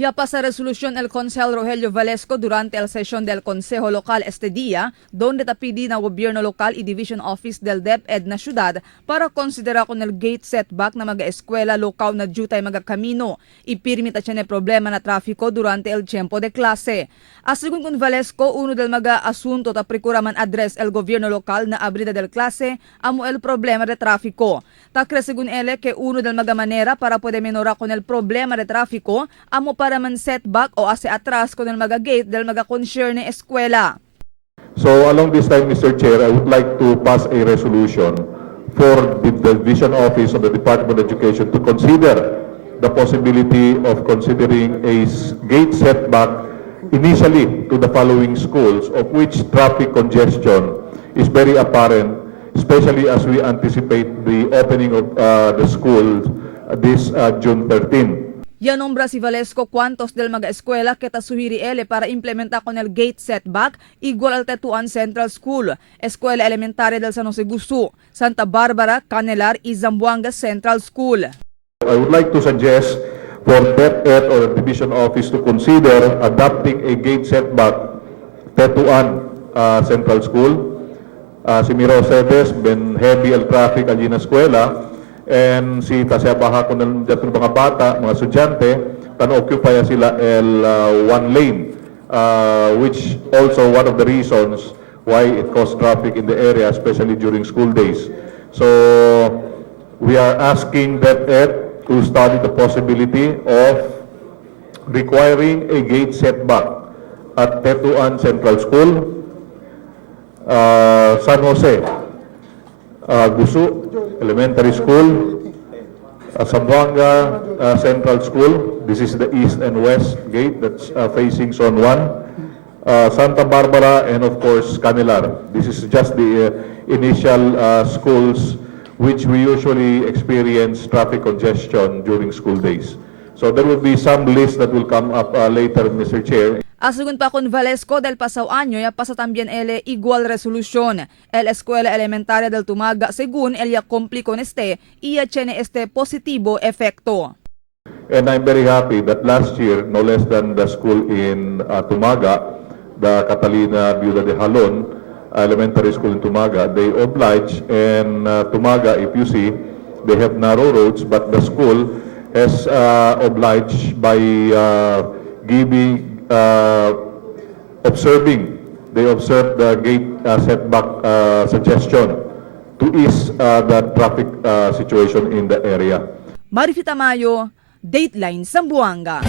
Ya pa sa resolusyon el Consel Rogelio Valesco durante el sesión del Consejo Local este día, donde tapidi na gobyerno lokal y Division Office del DepEd na syudad para konsidera con el gate setback na mag-eskwela lokaw na jutay magakamino. Ipirmita siya na problema na trafiko durante el tiempo de klase. Asigun con Valesco, uno del mag-asunto ta procuraman address el gobierno lokal na abrida del klase amo el problema de trafiko. Takre segun ele que uno del magamanera para puede menorar con el problema de trafiko amo para man setback o ase atras con el maga-gate del maga-concerne eskwela. So along this time, Mr. Chair, I would like to pass a resolution for the Division Office of the Department of Education to consider the possibility of considering a gate setback initially to the following schools, of which traffic congestion is very apparent, especially as we anticipate the opening of the schools this June 13. Ya nombra si Valesco cuantos del mag-eskwela que tasuhiri ele para implementar con el gate setback igual al Tetuan Central School, Eskwela Elementaria del San Jose Gusu, Santa Barbara, Canelar y Zamboanga Central School. I would like to suggest for DepEd or the Division Office to consider adopting a gate setback Tetuan Central School. Si Miro Cedes, ben heavy el traffic allí na eskwela, and si Tasyabaha ko ng mga bata, mga estudyante, tan-occupy sila one lane, which also one of the reasons why it caused traffic in the area, especially during school days. So we are asking DepEd to study the possibility of requiring a gate setback at Tetuan Central School, San Jose, Gusu Elementary School, Zamboanga Central School. This is the east and west gate that's facing Zone 1. Santa Barbara, and of course Canelar. This is just the initial schools which we usually experience traffic congestion during school days. So there will be some list that will come up later, Mr. Chair. Asugun pa con Valesco del pasaw año ya pasa también ele igual resolución. El Escuela Elementaria del Tumaga según el ya cumpli con este y ya tiene este positivo efecto. And I'm very happy that last year, no less than the school in Tumaga, the Catalina Viuda de Jalon Elementary School in Tumaga, they oblige, and Tumaga, if you see, they have narrow roads, but the school has obliged by giving they observe the gate setback suggestion to ease the traffic situation in the area. Marifita Mayo, Dateline Zamboanga.